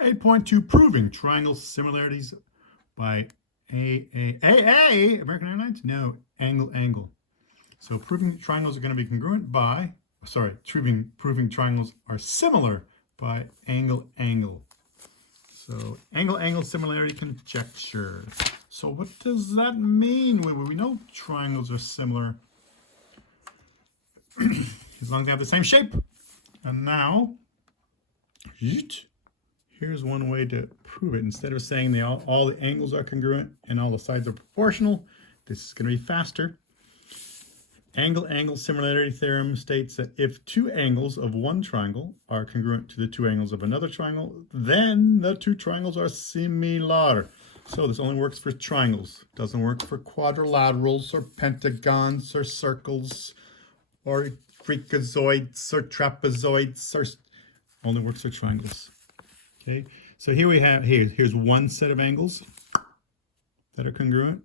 8.2 Proving Triangle Similarities by American Airlines? No, Angle. So proving triangles are going to be congruent by, proving triangles are similar by angle. So angle similarity conjecture. So what does that mean? We know triangles are similar as long as they have the same shape. And now, here's one way to prove it. Instead of saying all the angles are congruent and all the sides are proportional, this is going to be faster. Angle similarity theorem states that if two angles of one triangle are congruent to the two angles of another triangle, then the two triangles are similar. So this only works for triangles. Doesn't work for quadrilaterals or pentagons or circles or freakazoids or trapezoids, or only works for triangles. Okay, so here we have, here's one set of angles that are congruent.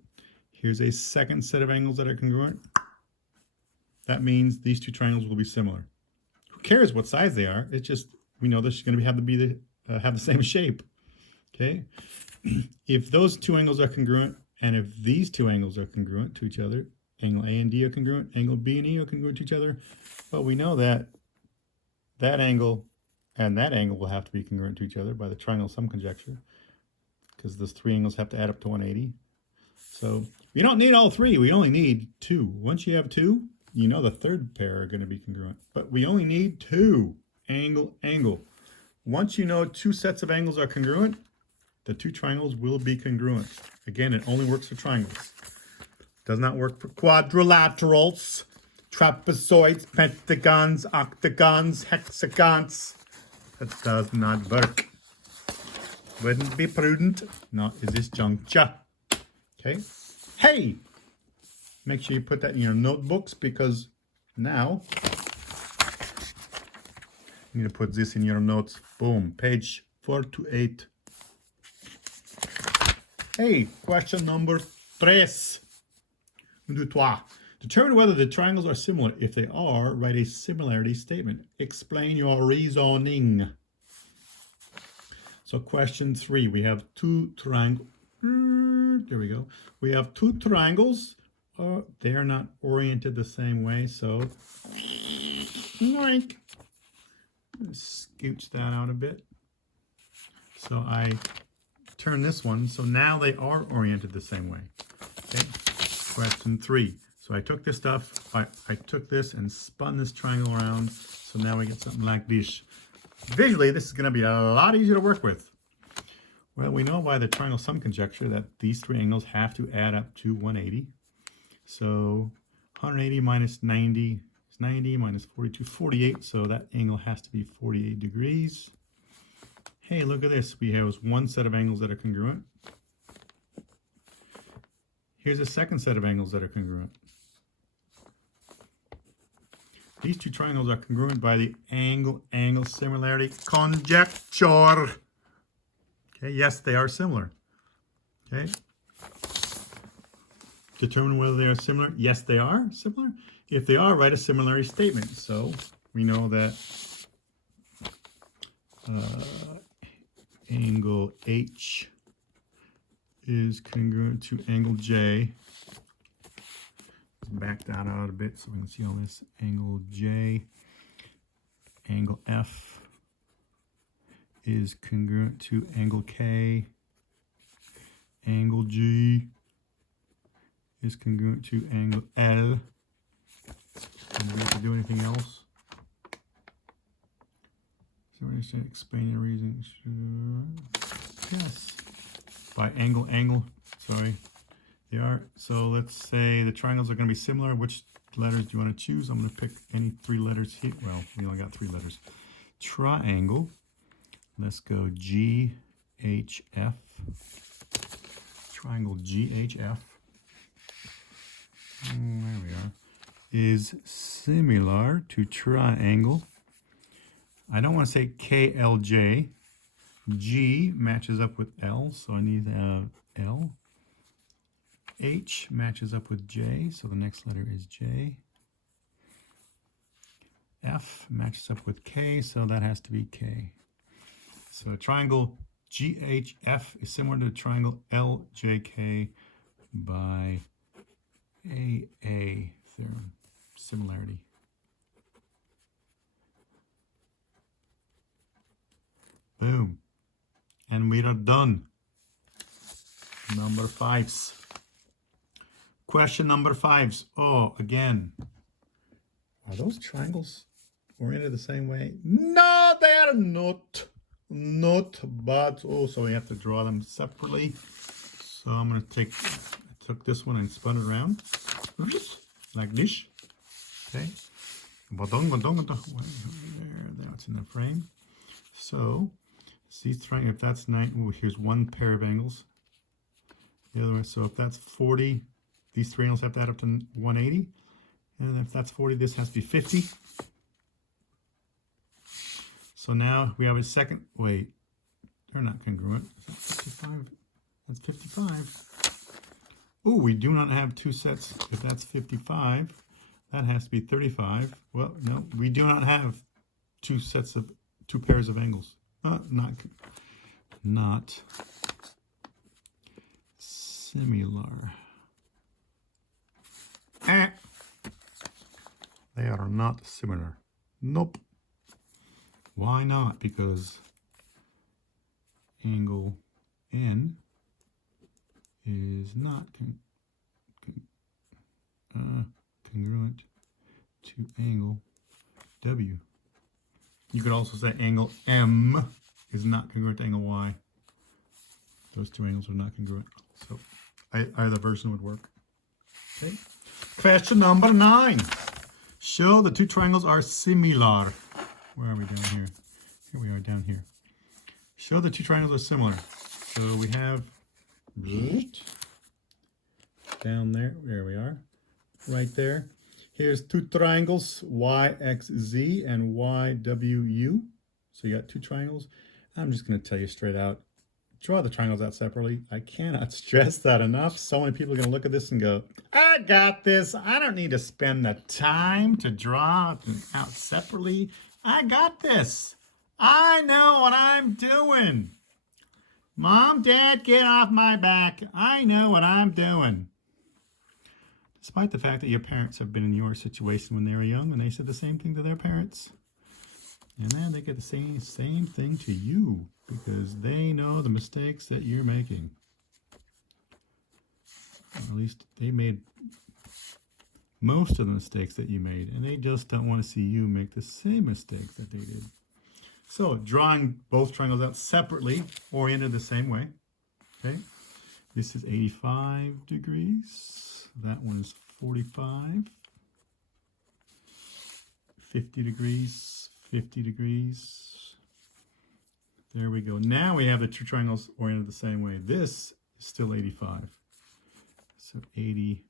Here's a second set of angles that are congruent. That means these two triangles will be similar. Who cares what size they are? It's just, we know this is going to have the same shape. Okay, if those two angles are congruent, and if these two angles are congruent to each other, angle A and D are congruent, angle B and E are congruent to each other, well, we know that that angle and that angle will have to be congruent to each other by the triangle sum conjecture, because those three angles have to add up to 180. So we don't need all three, we only need two. Once you have two, you know the third pair are going to be congruent, but we only need two. Angle. Once you know two sets of angles are congruent, the two triangles will be congruent. Again, it only works for triangles. Does not work for quadrilaterals, trapezoids, pentagons, octagons, hexagons. That does not work. Wouldn't be prudent, not at this juncture. Okay? Hey! Make sure you put that in your notebooks, because now you need to put this in your notes. Boom, page 4 to 8. Hey, question number 3. Determine whether the triangles are similar. If they are, write a similarity statement. Explain your reasoning. So question 3, we have two triangles. There we go. We have two triangles. They are not oriented the same way, so scooch that out a bit. So I turn this one, so now they are oriented the same way. Okay, question 3. So I took this stuff, I took this and spun this triangle around, so now we get something like this. Visually, this is going to be a lot easier to work with. Well, we know by the triangle sum conjecture that these three angles have to add up to 180. So 180 minus 90 is 90, minus 42, 48. So that angle has to be 48 degrees. Hey, look at this. We have one set of angles that are congruent. Here's a second set of angles that are congruent. These two triangles are congruent by the angle similarity conjecture. Okay, yes, they are similar. Okay. Determine whether they are similar. Yes, they are similar. If they are, write a similarity statement. So we know that angle H is congruent to angle J. Let's back that out a bit so we can see all this. Angle J, angle F is congruent to angle K. Angle G is congruent to angle L. And we have to do anything else. So we're going to explain the reason. Yes. By angle, sorry. They are. So let's say the triangles are going to be similar. Which letters do you want to choose? I'm going to pick any 3 letters here. Well, we only got 3 letters. Triangle. Let's go GHF. Triangle GHF. There we are. Is similar to triangle. I don't want to say KLJ. G matches up with L, so I need L. H matches up with J, so the next letter is J. F matches up with K, so that has to be K. So triangle GHF is similar to triangle LJK by AA theorem. Similarity. Boom. And we are done. Number 5s. Question number 5s. Oh, again. Are those triangles oriented the same way? No, they are not. Not, but also we have to draw them separately. So I'm going to take, I took this one and spun it around. Like this. Okay. There, that's in the frame. So, these triangles, if that's 9, oh, here's one pair of angles. The other one, so if that's 40, these three angles have to add up to 180. And if that's 40, this has to be 50. So now we have a second, wait, they're not congruent. Is that 55? That's 55. Oh, we do not have two sets. If that's 55, that has to be 35. Well, no, we do not have two pairs of angles. Not similar. They are not similar. Nope. Why not? Because angle N is not congruent to angle W. You could also say angle M is not congruent to angle Y. Those two angles are not congruent. So either version would work. Okay. Question number 9. Show the two triangles are similar. Where are we down here? Here we are down here. Show the two triangles are similar. So we have down there we are, right there. Here's two triangles, YXZ and YWU. So you got two triangles. I'm just going to tell you straight out, draw the triangles out separately. I cannot stress that enough. So many people are going to look at this and go, I got this. I don't need to spend the time to draw them out separately. I got this. I know what I'm doing. Mom, Dad, get off my back. I know what I'm doing. Despite the fact that your parents have been in your situation when they were young and they said the same thing to their parents. And then they get the same thing to you because they know the mistakes that you're making. Or at least they made most of the mistakes that you made, and they just don't want to see you make the same mistakes that they did. So drawing both triangles out separately, oriented the same way. Okay, this is 85 degrees. That one is 45. 50 degrees, 50 degrees. There we go. Now we have the two triangles oriented the same way. This is still 85. So 85.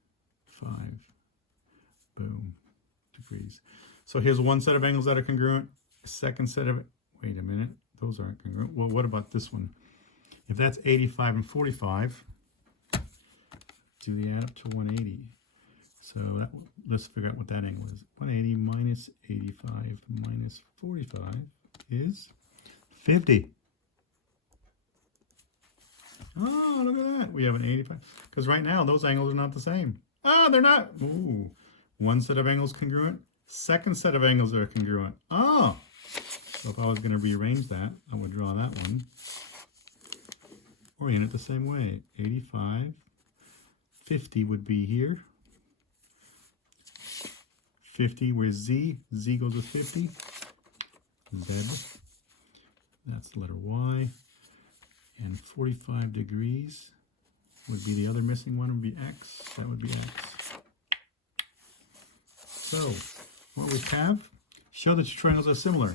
Boom. Degrees. So here's one set of angles that are congruent. Second set of, wait a minute, those aren't congruent. Well, what about this one? If that's 85 and 45, do they add up to 180? So let's figure out what that angle is. 180 minus 85 minus 45 is 50. Oh, look at that. We have an 85. Because right now, those angles are not the same. Oh, they're not. Ooh. One set of angles congruent. Second set of angles are congruent. Oh. So if I was going to rearrange that, I would draw that one. Orient it the same way. 85. 50 would be here. 50, where's Z? Z goes with 50. Z. That's the letter Y. And 45 degrees would be the other missing one, would be X. That would be X. So, what we have, show that your triangles are similar.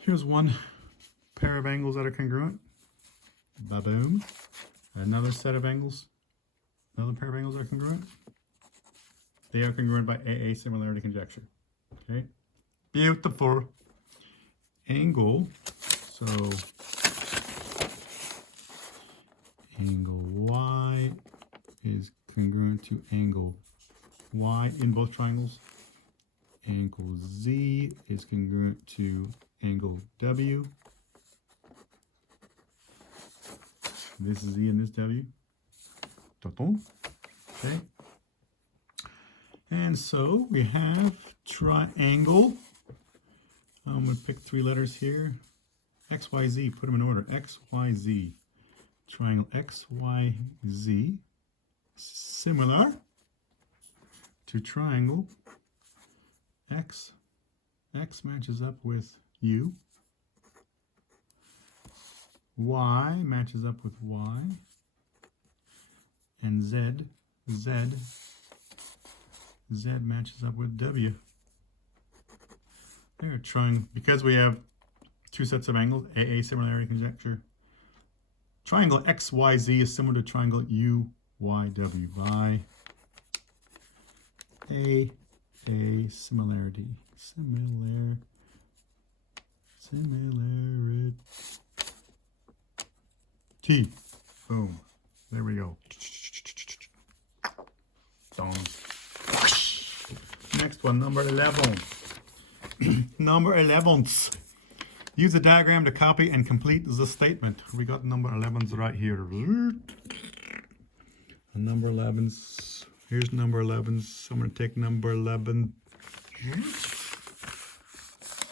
Here's one pair of angles that are congruent. Ba-boom. Another set of angles. Another pair of angles are congruent. They are congruent by AA similarity conjecture. Okay. Beautiful. Angle. So angle Y is congruent to angle Y in both triangles. angle Z is congruent to angle W. This is Z and this W. Okay. And so we have triangle. I'm going to pick 3 letters here. X, Y, Z. Put them in order. X, Y, Z. Triangle X, Y, Z. Similar to triangle X. X matches up with U. Y matches up with Y. And Z matches up with W. They're trying, because we have 2 sets of angles, AA similarity conjecture. Triangle XYZ is similar to triangle UYW by AA similarity. Similarity. Boom. There we go. Next one, number 11. Number 11s. Use a diagram to copy and complete the statement. We got number 11s right here. Number 11s. Here's number 11s. I'm going to take number 11.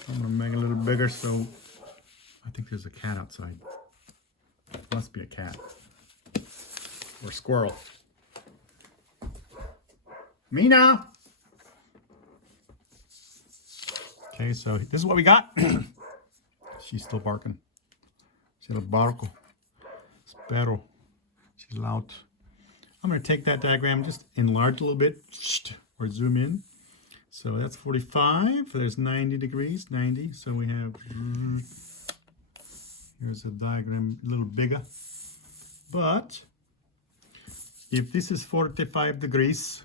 I'm going to make it a little bigger, so I think there's a cat outside. Must be a cat. Or a squirrel. Mina! Okay, so this is what we got. She's still barking. She's a barco. Spero. She's loud. I'm going to take that diagram, just enlarge a little bit, or zoom in. So that's 45. There's 90 degrees, 90. So we have, here's a diagram a little bigger. But if this is 45 degrees,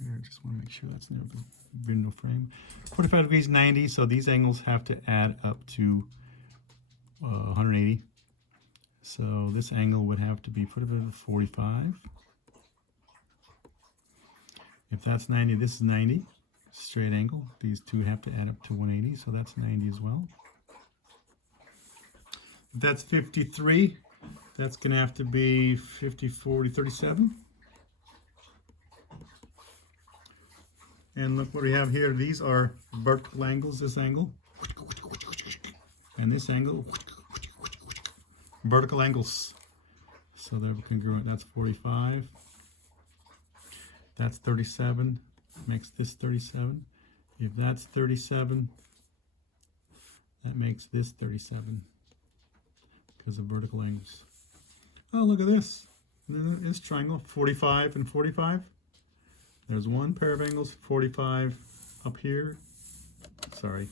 I just want to make sure that's near the window frame. 45 degrees, 90. So these angles have to add up to 180. So this angle would have to be 45. If that's 90, this is 90. Straight angle. These two have to add up to 180. So that's 90 as well. If that's 53. That's going to have to be 50, 40, 37. And look what we have here. These are vertical angles, this angle. And this angle. Vertical angles. So they're congruent. That's 45. That's 37. Makes this 37. If that's 37, that makes this 37. Because of vertical angles. Oh, look at this. This triangle, 45 and 45. There's one pair of angles, 45 up here. Sorry,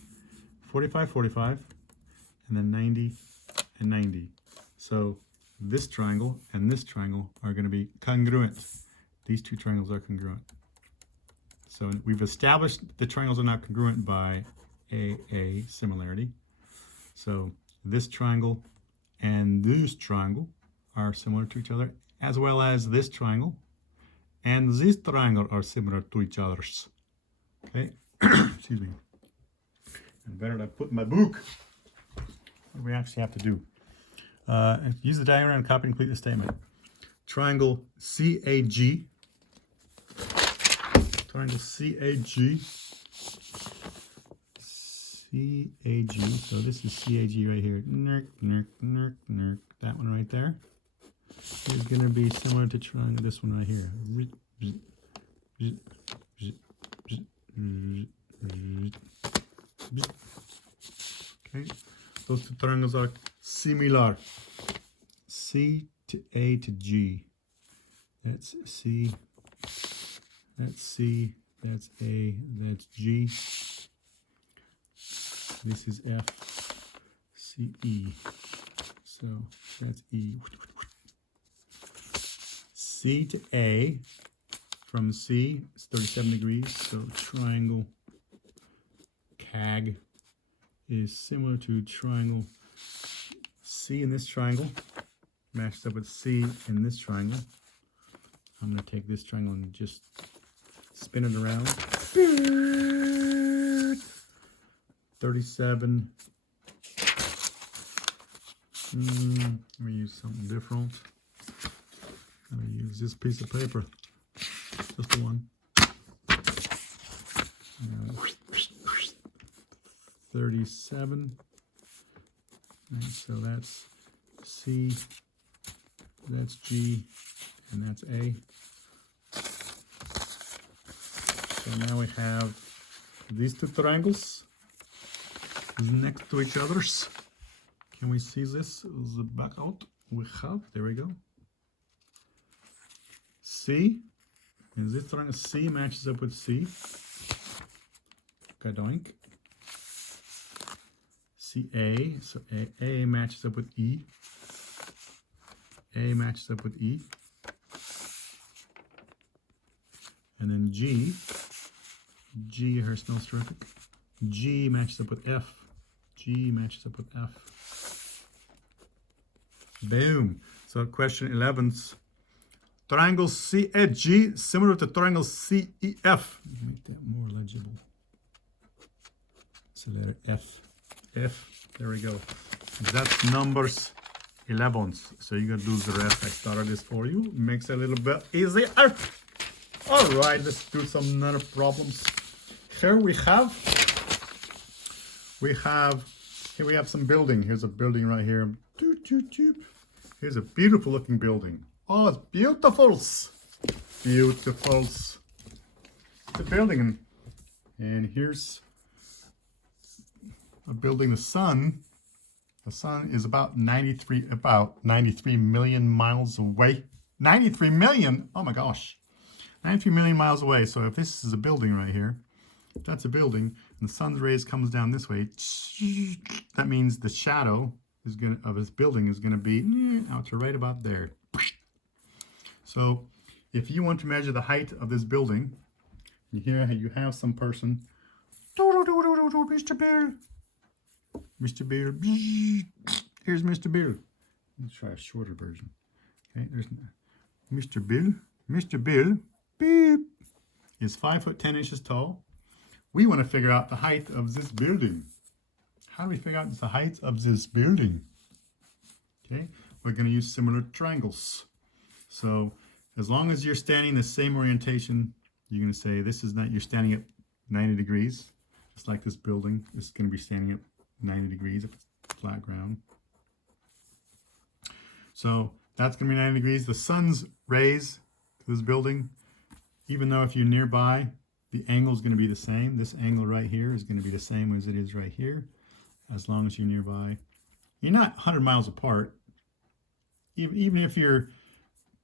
45, 45, and then 90 and 90. So this triangle and this triangle are going to be congruent. These two triangles are congruent. So we've established the triangles are not congruent by AA similarity. So this triangle and this triangle are similar to each other, as well as this triangle and this triangle are similar to each other. Okay, excuse me. And better to put in my book. What do we actually have to do? Use the diagram and copy and complete the statement. Triangle CAG. Triangle CAG. CAG. So this is CAG right here. Nerk, nerk, nerk, nerk. That one right there is going to be similar to triangle. This one right here. Okay. Those two triangles are similar. C to A to G. That's C. That's C. That's A. That's G. This is F. C, E. So that's E. C to A. From C is 37 degrees. So triangle CAG is similar to triangle C in this triangle. Matches up with C in this triangle. I'm going to take this triangle and just spin it around. 37. Let me use something different. I'm going to use this piece of paper. Just the one. 37. And so that's C, that's G, and that's A. So now we have these two triangles next to each other. Can we see this? The back out. We have, there we go. C, and this triangle C matches up with C. Kadoink. CA, so A matches up with E. A matches up with E. And then G, her smells terrific. G matches up with F. G matches up with F. Boom. So question 11's triangle CAG similar to triangle CEF. Make that more legible. So letter F. F. There we go. That's numbers 11. So you gotta do the rest. I started this for you. Makes it a little bit easier. All right, let's do some another problems. Here we have some building. Here's a building right here. Here's a beautiful looking building. Oh, it's beautiful. Beautiful. It's a building, and here's a building. The sun is about 93 million miles away. 93 million. Oh my gosh. 93 million miles away. So if this is a building right here, if that's a building, and the sun's rays comes down this way, that means the shadow of this building is gonna be out to right about there. So if you want to measure the height of this building, here you have some person. Mr. Bill. Mr. Bill. Here's Mr. Bill. Let's try a shorter version. Okay, there's Mr. Bill. Mr. Bill, beep, is 5 foot 10 inches tall. We want to figure out the height of this building. How do we figure out the height of this building? Okay, we're going to use similar triangles. So as long as you're standing the same orientation, you're going to say this is not, you're standing at 90 degrees. Just like this building, this is going to be standing at 90 degrees if it's flat ground. So that's going to be 90 degrees. The sun's rays to this building, even though if you're nearby, the angle is going to be the same. This angle right here is going to be the same as it is right here, as long as you're nearby. You're not 100 miles apart. Even if you're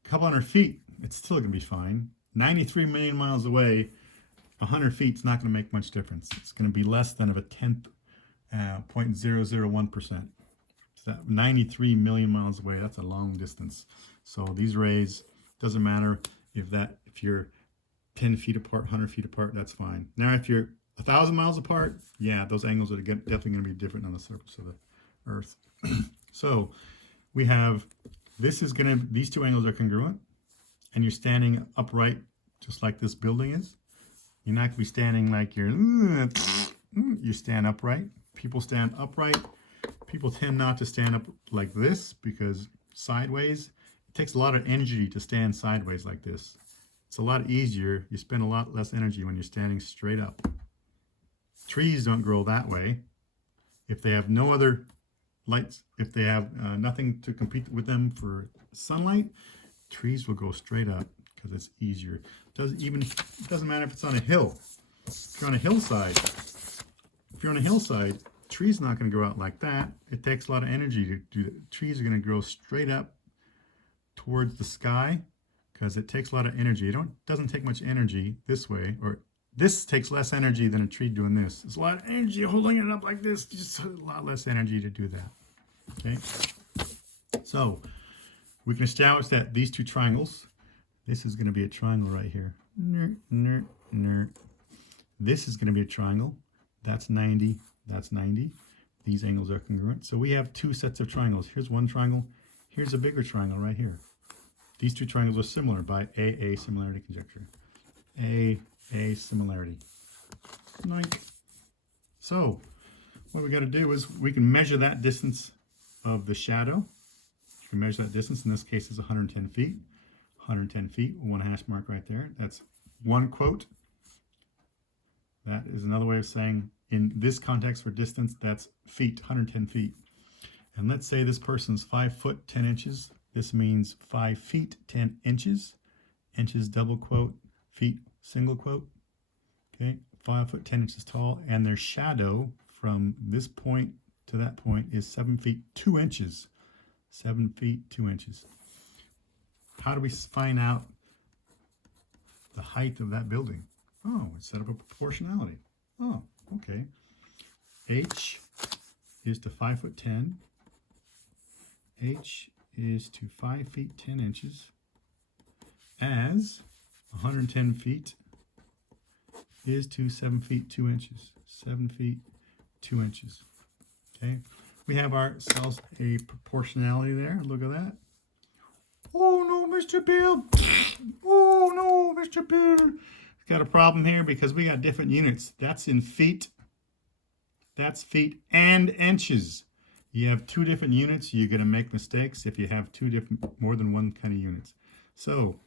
a couple hundred feet, it's still going to be fine. 93 million miles away, 100 feet is not going to make much difference. It's going to be less than of a tenth, 0.001%. So that 93 million miles away, that's a long distance. So these rays, doesn't matter if you're 10 feet apart, 100 feet apart, that's fine. Now, if you're 1,000 miles apart, yeah, those angles are definitely going to be different on the surface of the Earth. So we have, these two angles are congruent, and you're standing upright just like this building is. You're not going to be standing like you stand upright. People stand upright. People tend not to stand up like this because sideways, it takes a lot of energy to stand sideways like this. It's a lot easier. You spend a lot less energy when you're standing straight up. Trees don't grow that way. If they have no other lights, if they have nothing to compete with them for sunlight, trees will go straight up because it's easier. It doesn't matter if it's on a hill. If you're on a hillside, trees not going to grow out like that. It takes a lot of energy to do that. Trees are going to grow straight up towards the sky because it takes a lot of energy. It doesn't take much energy this way, or this takes less energy than a tree doing this. There's a lot of energy holding it up like this, just a lot less energy to do that. Okay, so we can establish that these two triangles, this is going to be a triangle right here. This is going to be a triangle. That's 90. That's 90. These angles are congruent. So we have two sets of triangles. Here's one triangle. Here's a bigger triangle right here. These two triangles are similar by AA similarity conjecture. AA similarity. Night. So what we got to do is we can measure that distance of the shadow. We can measure that distance. In this case, it's 110 feet. 110 feet, one hash mark right there. That's one quote. That is another way of saying, in this context for distance, that's feet, 110 feet. And let's say this person's 5 foot 10 inches. This means 5 feet 10 inches. Inches double quote, feet single quote. Okay, 5 foot 10 inches tall, and their shadow from this point to that point is 7 feet 2 inches. 7 feet 2 inches. How do we find out the height of that building? Oh, we set up a proportionality. Oh, okay. H is to 5 foot 10. H is to 5 feet 10 inches as 110 feet is to 7 feet 2 inches. 7 feet 2 inches. Okay, we have ourselves a proportionality there. Look at that. Oh no, Mr. Bill. Oh no, Mr. Bill. Got a problem here because we got different units. That's in feet. That's feet and inches. You have 2 different units, you're going to make mistakes if you have more than one kind of units. So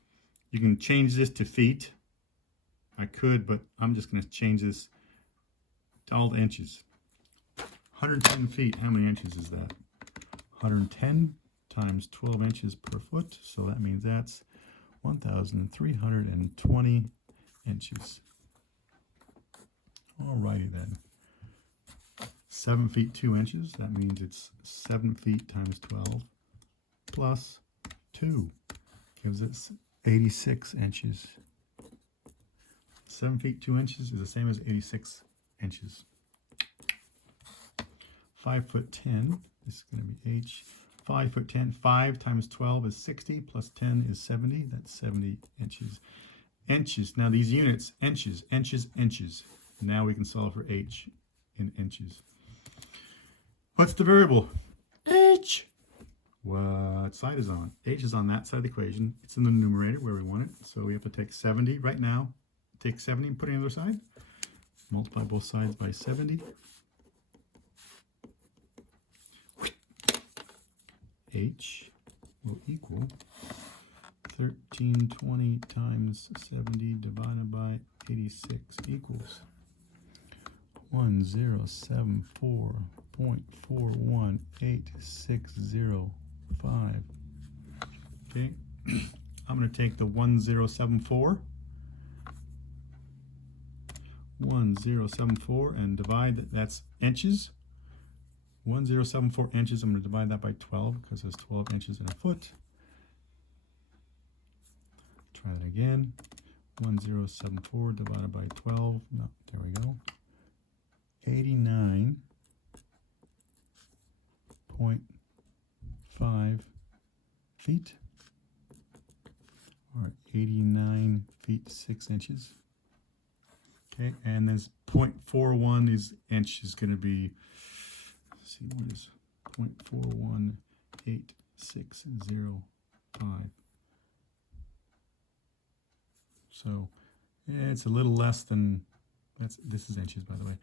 you can change this to feet. I could, but I'm just going to change this to all the inches. 110 feet, how many inches is that? 110 times 12 inches per foot, so that means that's 1,320 inches. Alrighty then. 7 feet 2 inches, that means it's 7 feet times 12 plus 2 gives us 86 inches. 7 feet 2 inches is the same as 86 inches. 5 foot 10, this is going to be H. 5 foot 10, 5 times 12 is 60, plus 10 is 70, that's 70 inches. Inches, now these units, inches, inches, inches. Now we can solve for H in inches. What's the variable? H. What side is on? H is on that side of the equation. It's in the numerator where we want it. So we have to take 70 right now. Take 70 and put it on the other side. Multiply both sides by 70. H will equal 1320 times 70 divided by 86 equals 1074.418605. Okay, I'm going to take the 1074 and divide that. That's inches. 1074 inches. I'm going to divide that by 12 because there's 12 inches in a foot. Try that again. 1074 divided by 12. No, there we go. 89.5 feet, or 89 feet 6 inches. Okay, and this 0.41 is inch is going to be, let's see, what is 0.41865. So yeah, it's a little less than, this is inches, by the way.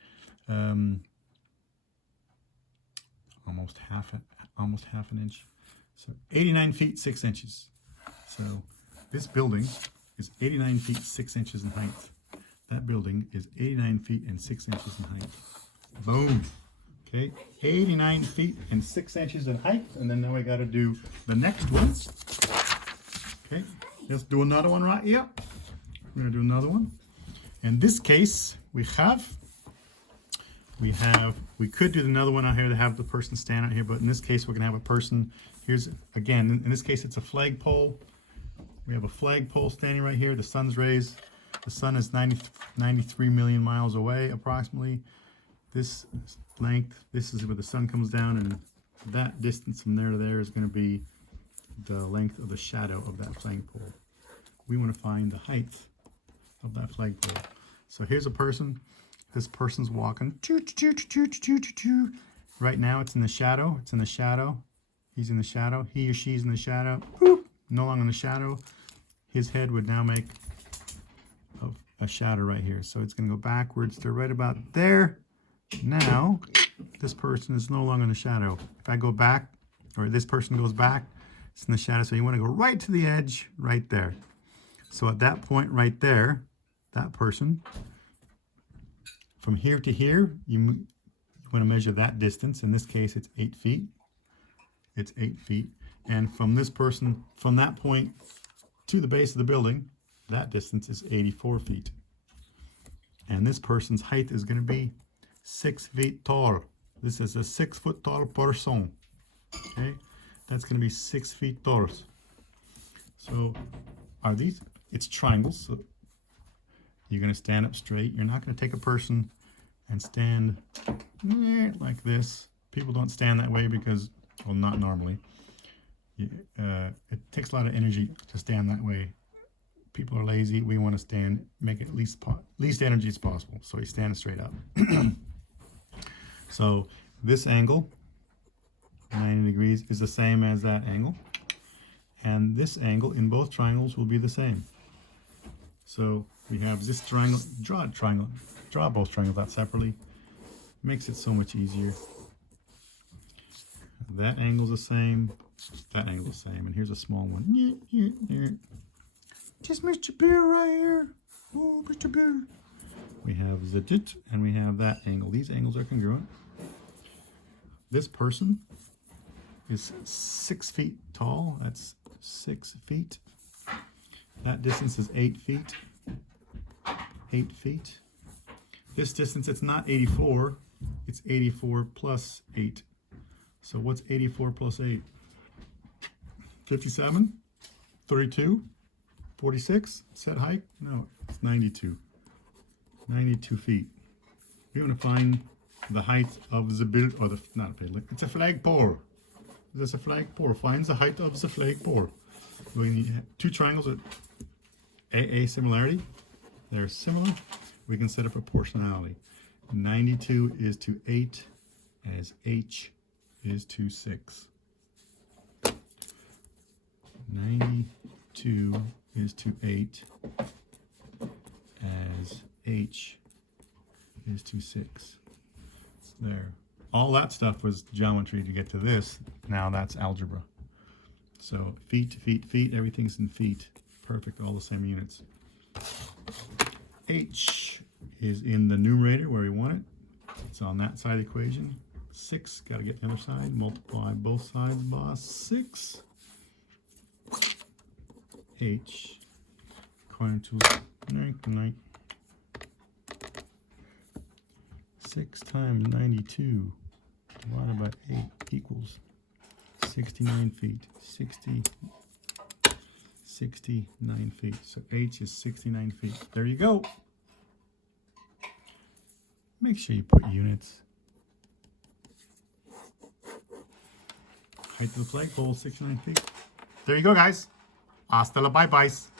Almost half an inch. So 89 feet 6 inches. So this building is 89 feet 6 inches in height. That building is 89 feet and 6 inches in height. Boom. Okay, 89 feet and 6 inches in height, and then now we got to do the next one. Okay, let's do another one right here. We're going to do another one. In this case, we could do another one out here to have the person stand out here, but in this case, we're going to have a person. Here's, again, in this case, it's a flagpole. We have a flagpole standing right here. The sun's rays. The sun is 93 million miles away, approximately. This length, this is where the sun comes down, and that distance from there to there is going to be the length of the shadow of that flagpole. We want to find the height of that flagpole. So here's a person. This person's walking. Right now it's in the shadow. It's in the shadow. He's in the shadow. He or she's in the shadow. Boop. No longer in the shadow. His head would now make a shadow right here. So it's going to go backwards to right about there. Now, this person is no longer in the shadow. If I go back, or this person goes back, it's in the shadow. So you want to go right to the edge right there. So at that point right there, that person, from here to here, you want to measure that distance. In this case, it's 8 feet. It's 8 feet. And from this person, from that point to the base of the building, that distance is 84 feet. And this person's height is going to be 6 feet tall. This is a 6 foot tall person. Okay, that's going to be 6 feet tall. So are these? It's triangles. So you're going to stand up straight. You're not going to take a person and stand like this. People don't stand that way because, well, not normally. It takes a lot of energy to stand that way. People are lazy. We want to stand, make it least energy as possible. So you stand straight up. So this angle, 90 degrees, is the same as that angle. And this angle in both triangles will be the same. So we have this triangle, draw both triangles out separately. Makes it so much easier. That angle's the same, that angle's the same. And here's a small one. Just Mr. Bear right here. Oh, Mr. Bear. We have the dit and we have that angle. These angles are congruent. This person is 6 feet tall. That's 6 feet. That distance is 8 feet. 8 feet. This distance, it's not 84. It's 84 plus 8. So what's 84 plus 8? 57? 32? 46? Set height? No, it's 92. 92 feet. We want to find the height of the build, or the, not a building, it's a flagpole. There's a flagpole. Finds the height of the flagpole. We need two triangles with AA similarity. They're similar. We can set a proportionality. 92 is to 8 as H is to 6. 92 is to 8 as H is to 6. There. All that stuff was geometry to get to this. Now that's algebra. So feet, feet, feet, everything's in feet. Perfect, all the same units. H is in the numerator where we want it. It's on that side of the equation. 6, got to get the other side. Multiply both sides by 6. H, according to 6 times 92 divided by 8 equals 69 feet. 69 feet. So H is 69 feet. There you go. Make sure you put units. Height of the flagpole, 69 feet. There you go, guys. Hasta la bye-byes.